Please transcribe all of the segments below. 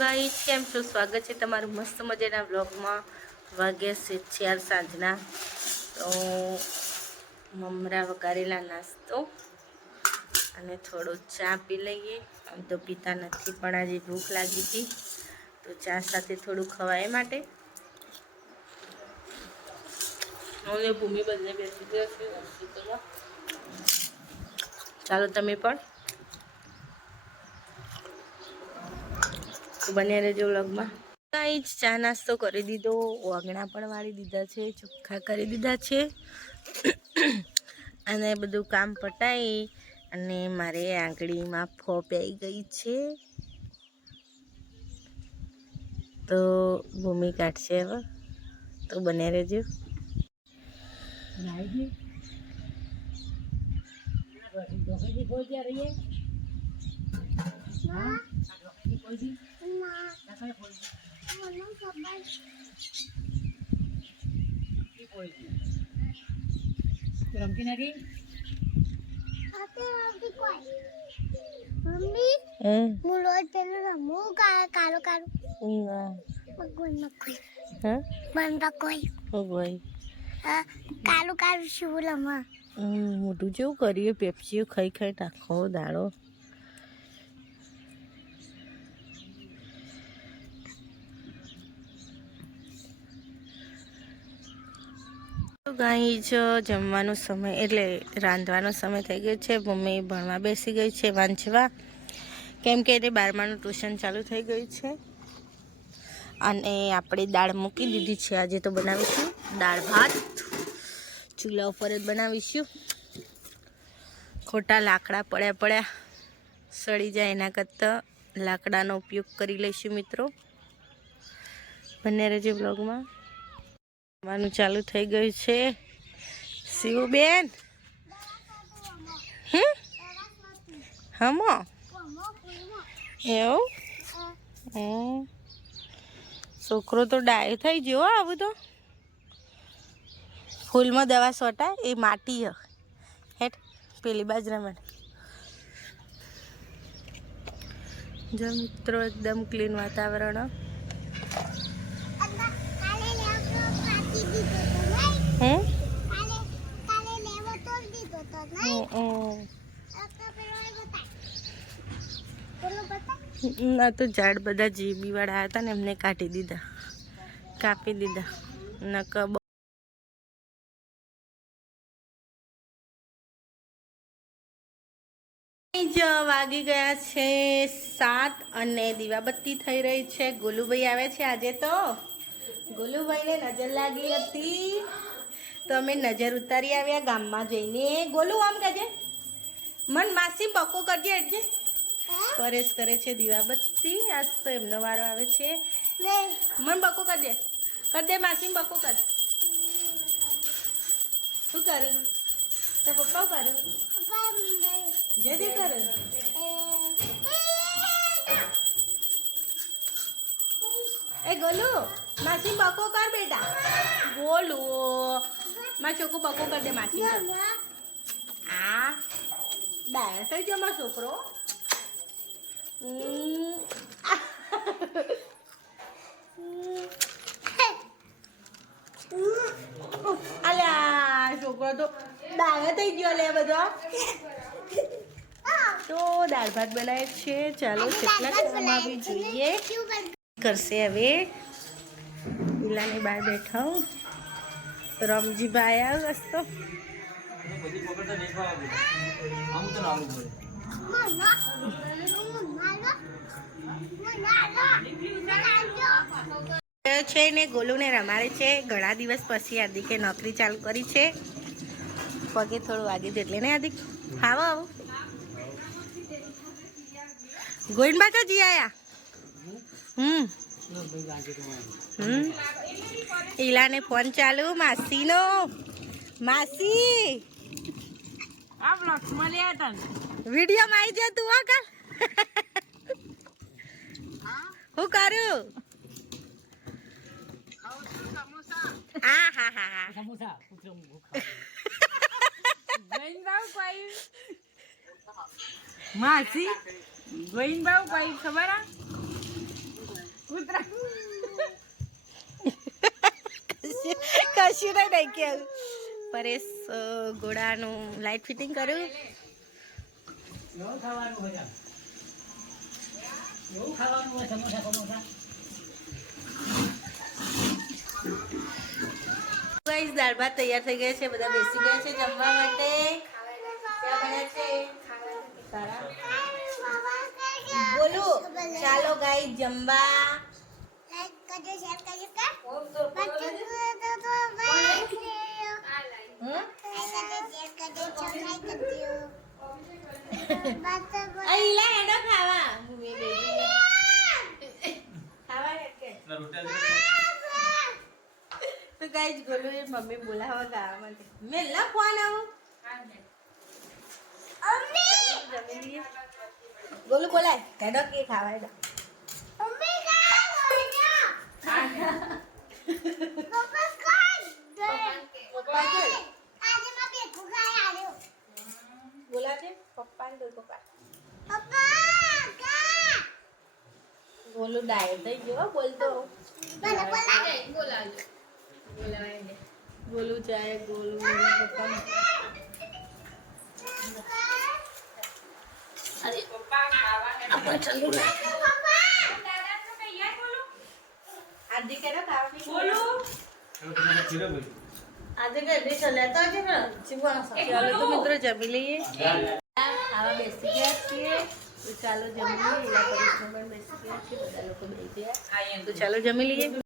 Guys કેમ છો? સ્વાગત છે તમારું મસ્ત મજાના વ્લોગમાં. વાગ્યા છે સાંજના. તો મમરા વઘારેલા નાસ્તો અને થોડો ચા પી લઈએ. આમ તો પીતા નથી, પણ આજે ભૂખ લાગી હતી. તો ચા સાથે થોડું ખવાય માટે. હું ભૂમિ બંને બેસી ગયો છે ચાલો તમે પણ તો બને રહેજો વ્લોગમાં. કાંઈ જ ચા નાસ્તો કરી દીધો. વાગણા પણ વાળી દીધા છે, ચોખ્ખા કરી દીધા છે. અને બધું કામ પટાઈ અને મારે આંગળીમાં ફોપ આવી ગઈ છે. તો ભૂમિ કાઢશે હવે. તો બને રહેજો. રમતી નથી મમ્મી હું? રોજ પેલું રમું કાળો ભગવાન હા ભગવાન મકોઈ ઓ ભાઈ હા, કાળું કાળું શું હમ, મોઢું જેવું કરીએ પેપ્સીઓ ખાઈ ખાઈ નાખો દાડો. તો જ જમવાનો સમય, એટલે રાંધવાનો સમય થઈ ગયો છે. મમ્મી ભણવા બેસી ગઈ છે વાંચવા. કેમ કે એને બારમાનું ટ્યુશન ચાલુ થઈ ગયું છે. અને આપણે દાળ મૂકી દીધી છે. આજે તો બનાવીશું દાળ ભાત. ચૂલા ઉપર જ બનાવીશું. ખોટા લાકડા પડ્યા પડ્યા સડી જાય એના કરતાં. લાકડાનો ઉપયોગ કરી લઈશું મિત્રો. બંને રહેજો બ્લોગમાં જમવાનું ચાલુ થઈ ગયું છે. શિવબેન હમ? એવું? છોકરો તો ડાયો થઈ ગયો આવું તો ફૂલમાં દવા સોટા, એ માટી હેઠ પેલી બાજરા માટે. જો મિત્રો, એકદમ ક્લીન વાતાવરણ હ. કાલે લેવો પાછી દીધો તો નહીં હમ કાલે કાલે લેવો તો જ દીધો તો નહીં હમ, હમ. આ તો પેલો એ બતાય પેલો ના, તો ઝાડ બધા જીબી વાળા હતા ને, એમને કાઢી દીધા. કાપી દીધા. નક વાગી ગયા છે સાત અને દીવાબત્તી થઈ રહી છે. ગોલુભાઈ આવે છે આજે તો? ગોલુભાઈને નજર લાગી હતી. તો અમે નજર ઉતારી આવ્યા ગામમાં જઈને. ગોલું, આમ કહેજે. મન માસી બકો કરજે એટલે. પરેશ કરે છે દીવાબત્તી. આજ તો એમનો વારો આવે છે. મન બકો કરજે. દે કર દે માસી બકો કર. શું કરું તો પપ્પા કરું જે નહીં જદી કરું. એ ગોલુ, માસી બકો કર બેટા. ગોલુ માં છોકરો બકો કરી દે માસી આ ડાયા થઈ ગયો મારો છોકરો. અલ્યા છોકરો તો ડાયા થઈ ગયો લે બધો તો દાળ ભાત બનાવે છે ચાલો કેટલા કમાવી જોઈએ કરશે હવે પેલાની બહાર બેઠા હું રમજીભાઈ આવ વસ્તુ બધી પકડતા નહીં ખાવા આમ તો છે ને, ગોલુને રમાડે છે. ઘણા દિવસ પછી આદિકે નોકરી ચાલુ કરી છે. પગે થોડું વાગ્યું હતું એટલે ને આદિક આવો આવો ગોઈનબા તો જી આયા? હમ. હમ. ઈલાને ફોન ચાલુ માસીનો. માસી. આ બ્લોક મળ્યા હતા વીડિયો માં આવી જા તું આ કર હું કરું? આ હા હા હા. સમોસા. પુત્ર માસી ગોઈન બાઉ કોઈ ખબર આ? એસી નહીં નાખ્યા પરેશ ઘોડાનું લાઇટ ફિટિંગ કર્યું. ગાઈસ દાળ ભાત તૈયાર થઈ ગયા છે, બધા બેસી ગયા છે જમવા માટે. બોલો, ચાલો ગાઈ જમવા. તો તો બાય હમ? લાઈક કરજો શેર કરજો સબસ્ક્રાઇબ કરજો બાત તો અહીં લા હેડો ખાવા ભૂમિ બેબી ખાવા હેડ કે ના રોટિયા તો ગાઈસ ગોલુ એ મમ્મી બોલાવા ગાવા માટે મેં લા ફોન આવું જમી લઈએ. ગોલુ બોલાય હેડો કે ખાવા બોલા પપ્પા પપ્પા. પપ્પા ડાયર થઈ ગયો બોલતો. બોલો બોલા ગોલુ જાય ગોલુ પપ્પા આજે કેનો ખાવા બોલુ આજે કે બે ચલ્યા તો છે ને ચીવાનો ચાલો તો મિત્રો જમી લઈએ ખાવા બેસી ગયા છીએ તો ચાલો જમી લઈએ એલા પરેશનો પણ બેસી ગયા છે બધા લોકો બેસી ગયા તો ચાલો જમી લઈએ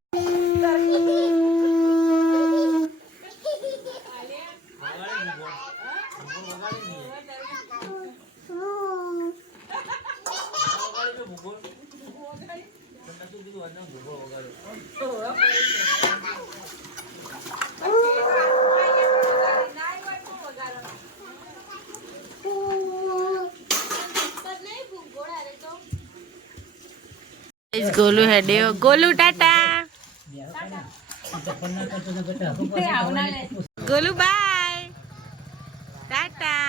ગોલુ હેડ્યો ગોલુ ટાટા ગોલુ બાય ટાટા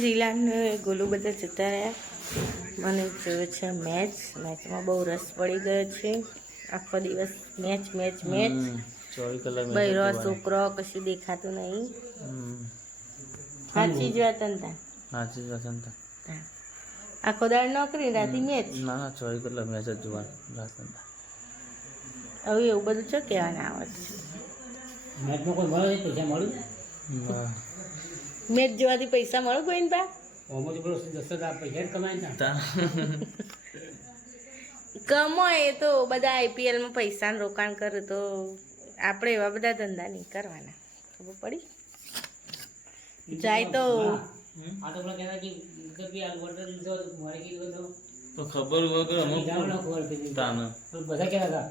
ઝીલાન ગોલુ બધા જતા રહ્યા. મને જોયો છે મેચ મેચમાં બહુ રસ પડી ગયો છે. આખો દિવસ મેચ મેચ મેચ ભાઈ રો છોકરો કશું દેખાતું નહીં. સાચી જ વાત ને સાચી જ વાત છે ને તો. આખો દાડ નોકરી રાતી મેચ? ના ના ચોવીસ કલાક મેચ જ જોવાનું રાતના. હવે એવું બધું છો કહેવાના આવે છે? મેચમાં કોઈ મળે છે પૈસા મળ્યું મેચ જોવાથી પૈસા મળે કોઈ પા ઓમાંથી પેલો દસ પૈસા કમાય તા. કમો તો બધા આઈપીએલમાં પૈસાનું રોકાણ કરે તો આપણે એવા બધા ધંધા નહીં કરવાના. ખબર પડી? જાય તો. આ તો કહેતા કે કભી આ વોટર લીધો તો મારે કીધું તો તો ખબર વગર અમુક ખબર પડી તાને. તો બધા કહેતા હતા.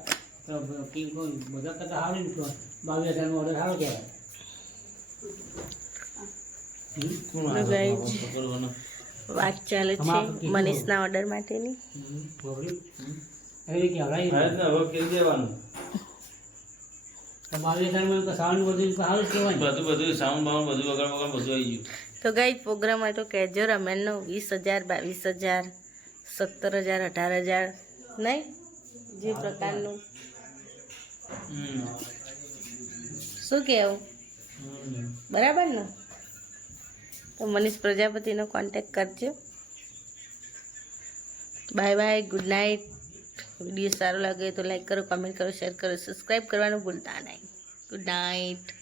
તો કે કોઈ બધા કરતા સારું નીકળો બાવીસ હજારનો ઓર્ડર સારો કહેવાય. વાત ચાલે છે મનીષના ઓર્ડર માટેની. બોબડી એવી કે હરાઈ હા જ ને, હવે કહી દેવાનું. તો ગઈ પ્રોગ્રામ હોય તો કહેજો રમેનનો વીસ હજાર બાવીસ હજાર સત્તર હજાર અઢાર હજાર નહીં? જે પ્રકારનું. શું કહેવું? બરાબર ને? તો મનીષ પ્રજાપતિનો કોન્ટેક કરજો. Bye bye good night video સારો લાગે તો લાઈક કરો કમેન્ટ કરો શેર કરો સબસ્ક્રાઈબ કરવાનું ભૂલતા નહીં. Good night